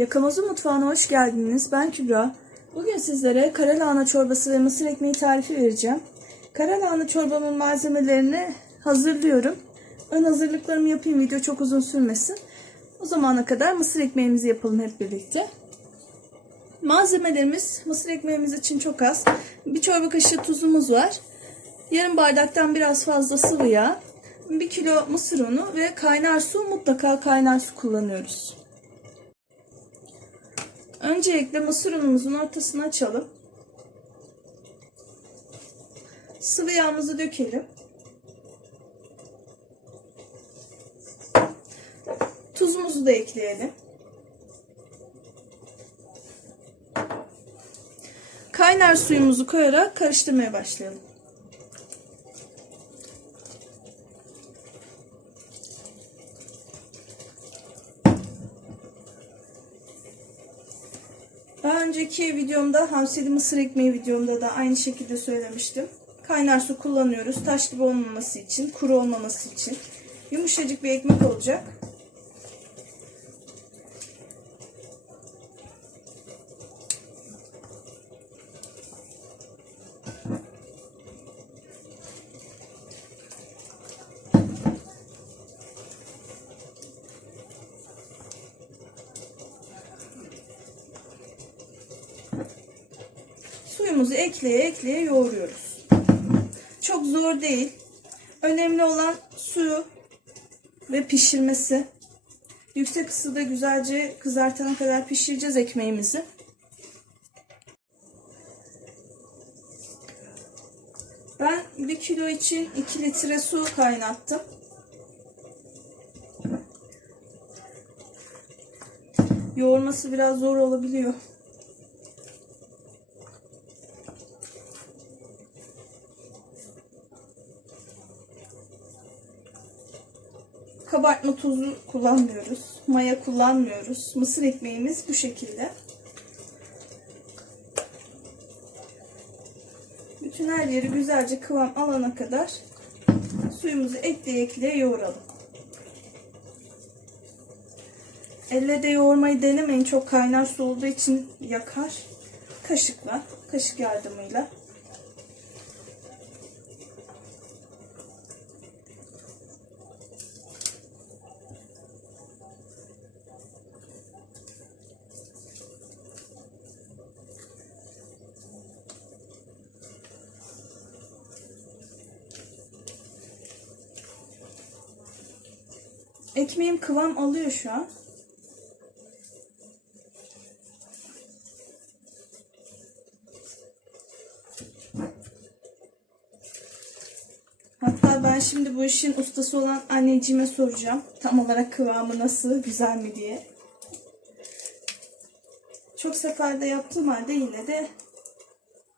Yakamozu mutfağına hoş geldiniz. Ben Kübra. Bugün sizlere kara lahana çorbası ve mısır ekmeği tarifi vereceğim. Kara lahana çorbamın malzemelerini hazırlıyorum. Ön hazırlıklarımı yapayım. Video çok uzun sürmesin. O zamana kadar mısır ekmeğimizi yapalım hep birlikte. Malzemelerimiz mısır ekmeğimiz için çok az. Bir çorba kaşığı tuzumuz var. Yarım bardaktan biraz fazla sıvı yağ. 1 kilo mısır unu ve kaynar su mutlaka kaynar su kullanıyoruz. Öncelikle mısır unumuzun ortasını açalım. Sıvı yağımızı dökelim. Tuzumuzu da ekleyelim. Kaynar suyumuzu koyarak karıştırmaya başlayalım. Daha önceki videomda hamsili mısır ekmeği videomda da aynı şekilde söylemiştim. Kaynar su kullanıyoruz. Taş gibi olmaması için, kuru olmaması için. Yumuşacık bir ekmek olacak. Suyumuzu ekleye ekleye yoğuruyoruz. Çok zor değil. Önemli olan suyu ve pişirmesi. Yüksek ısıda güzelce kızartana kadar pişireceğiz ekmeğimizi. Ben bir kilo için 2 litre su kaynattım. Yoğurması biraz zor olabiliyor. Kabartma tozu kullanmıyoruz. Maya kullanmıyoruz. Mısır ekmeğimiz bu şekilde. Bütün her yeri güzelce kıvam alana kadar suyumuzu ekleye ekleye yoğuralım. Elle de yoğurmayı denemeyin. Çok kaynar su olduğu için yakar. Kaşıkla, kaşık yardımıyla Ekmeğim kıvam alıyor şu an. Hatta ben şimdi bu işin ustası olan anneciğime soracağım. Tam olarak kıvamı nasıl, güzel mi diye. Çok seferde yaptığım halde yine de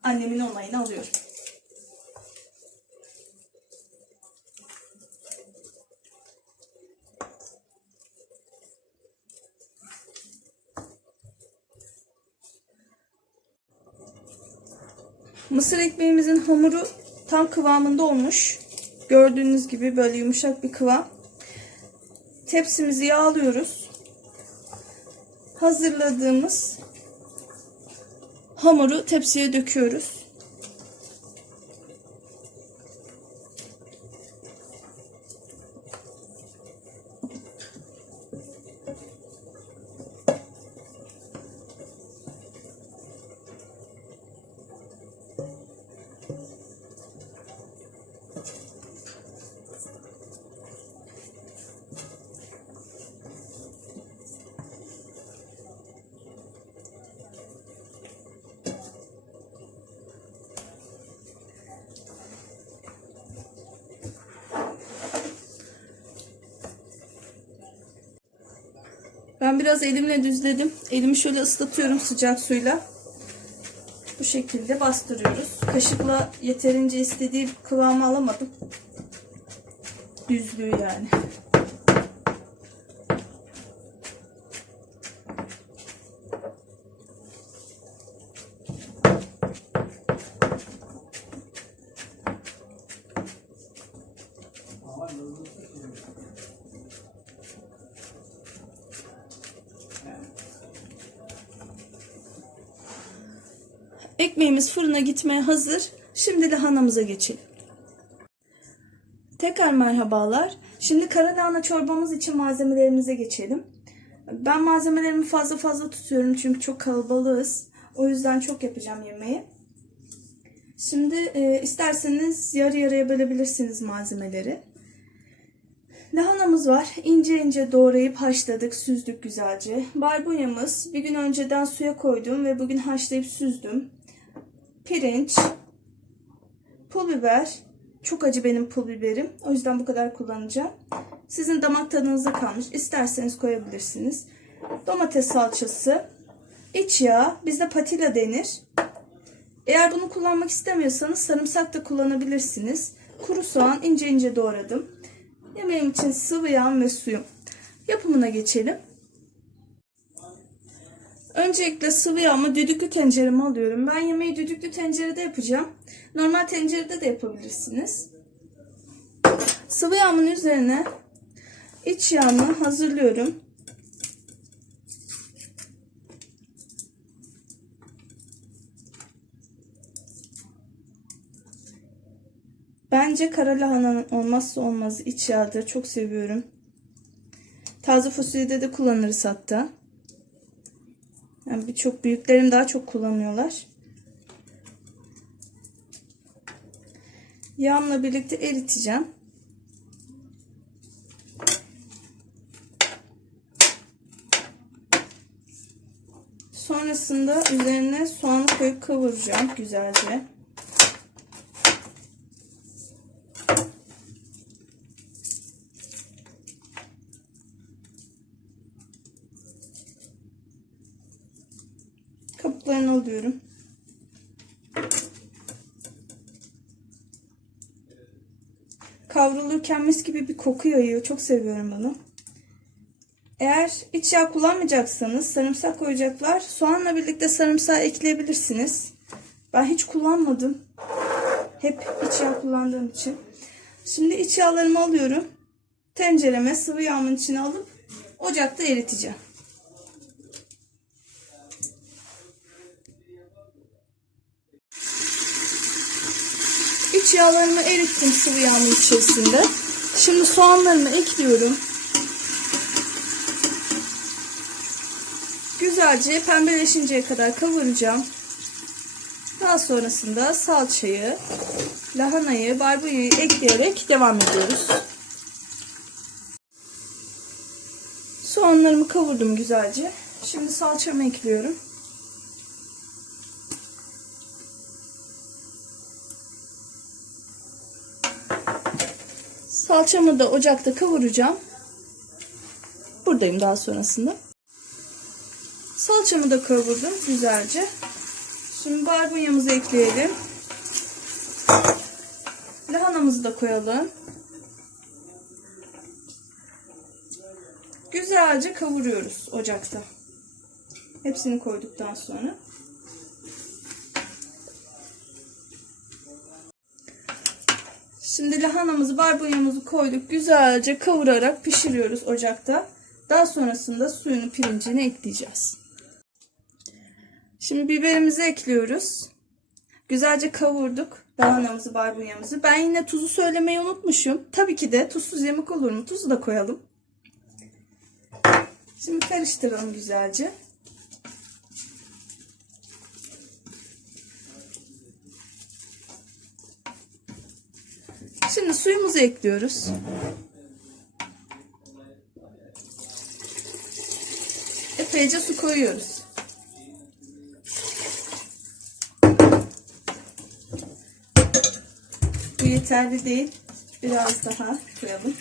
annemin onayını alıyorum. Mısır ekmeğimizin hamuru tam kıvamında olmuş. Gördüğünüz gibi böyle yumuşak bir kıvam. Tepsimizi yağlıyoruz. Hazırladığımız hamuru tepsiye döküyoruz. Ben biraz elimle düzledim. Elimi şöyle ıslatıyorum sıcak suyla. Bu şekilde bastırıyoruz. Kaşıkla yeterince istediği kıvamı alamadım. Düzlüğü yani. Ekmeğimiz fırına gitmeye hazır. Şimdi lahanamıza geçelim. Tekrar merhabalar. Şimdi kara lahana çorbamız için malzemelerimize geçelim. Ben malzemelerimi fazla fazla tutuyorum çünkü çok kalabalığız. O yüzden çok yapacağım yemeği. Şimdi e, isterseniz yarı yarıya bölebilirsiniz malzemeleri. Lahanamız var. İnce ince doğrayıp haşladık, süzdük güzelce. Barbunyamız bir gün önceden suya koydum ve bugün haşlayıp süzdüm. Pirinç, pul biber. Çok acı benim pul biberim. O yüzden bu kadar kullanacağım. Sizin damak tadınıza kalmış. İsterseniz koyabilirsiniz. Domates salçası, iç yağ, bizde patila denir. Eğer bunu kullanmak istemiyorsanız sarımsak da kullanabilirsiniz. Kuru soğan ince ince doğradım. Yemeğim için sıvı yağım ve suyum. Yapımına geçelim. Öncelikle sıvı yağımı düdüklü tencereme alıyorum. Ben yemeği düdüklü tencerede yapacağım. Normal tencerede de yapabilirsiniz. Sıvı yağımın üzerine iç yağını hazırlıyorum. Bence kara lahananın olmazsa olmazı iç yağdır. Çok seviyorum. Taze fasulyede de kullanırız hatta. Yani birçok büyüklerim daha çok kullanıyorlar. Yağımla birlikte eriteceğim. Sonrasında üzerine soğanı koyup kavuracağım güzelce. Kabuklarını alıyorum. Kavrulurken mis gibi bir koku yayıyor. Çok seviyorum bunu. Eğer iç yağ kullanmayacaksanız sarımsak koyacaklar. Soğanla birlikte sarımsağı ekleyebilirsiniz. Ben hiç kullanmadım. Hep iç yağ kullandığım için. Şimdi iç yağlarımı alıyorum. Tencereme sıvı yağımın içine alıp ocakta eriteceğim. İç yağlarımı erittim sıvı yağın içerisinde. Şimdi soğanlarımı ekliyorum. Güzelce pembeleşinceye kadar kavuracağım. Daha sonrasında salçayı, lahanayı, barbunyayı ekleyerek devam ediyoruz. Soğanlarımı kavurdum güzelce. Şimdi salçamı ekliyorum. Salçamı da ocakta kavuracağım. Buradayım daha sonrasında. Salçamı da kavurdum güzelce. Şimdi barbunyamızı ekleyelim. Lahanamızı da koyalım. Güzelce kavuruyoruz ocakta. Hepsini koyduktan sonra. Şimdi lahanamızı, barbunyamızı koyduk. Güzelce kavurarak pişiriyoruz ocakta. Daha sonrasında suyunu, pirincini ekleyeceğiz. Şimdi biberimizi ekliyoruz. Güzelce kavurduk lahanamızı, barbunyamızı. Ben yine tuzu söylemeyi unutmuşum. Tabii ki de tuzsuz yemek olur mu? Tuzu da koyalım. Şimdi karıştıralım güzelce. Şimdi suyumuzu ekliyoruz. Epeyce su koyuyoruz. Bu yeterli değil. Biraz daha koyalım.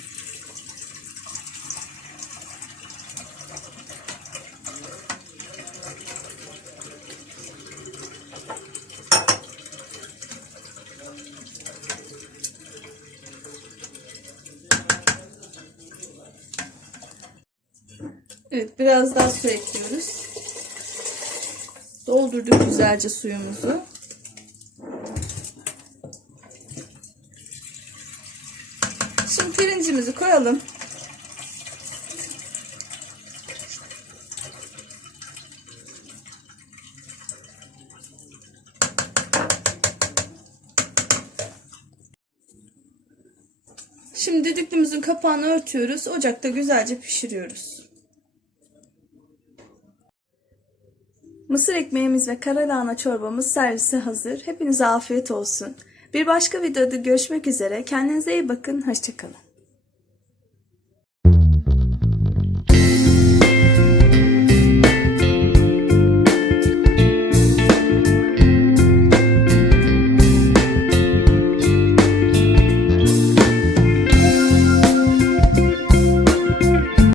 Evet biraz daha su ekliyoruz. Doldurduk güzelce suyumuzu. Şimdi pirincimizi koyalım. Şimdi düdüklümüzün kapağını örtüyoruz. Ocakta güzelce pişiriyoruz. Mısır ekmeğimiz ve kara lahana çorbamız servise hazır. Hepinize afiyet olsun. Bir başka videoda görüşmek üzere. Kendinize iyi bakın. Hoşçakalın.